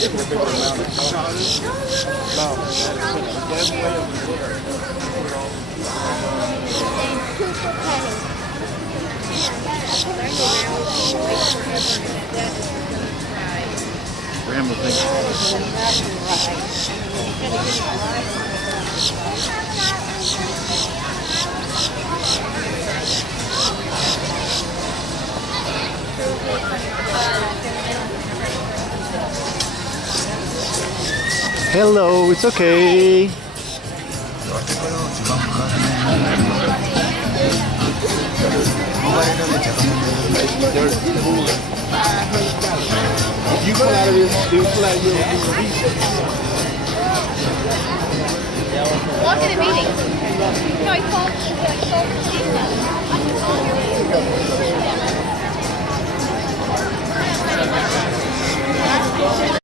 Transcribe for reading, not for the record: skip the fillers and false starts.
Grandma thinks. Hello, it's okay. You pull out of this, you pull out of your Walk in a meeting. No, I called.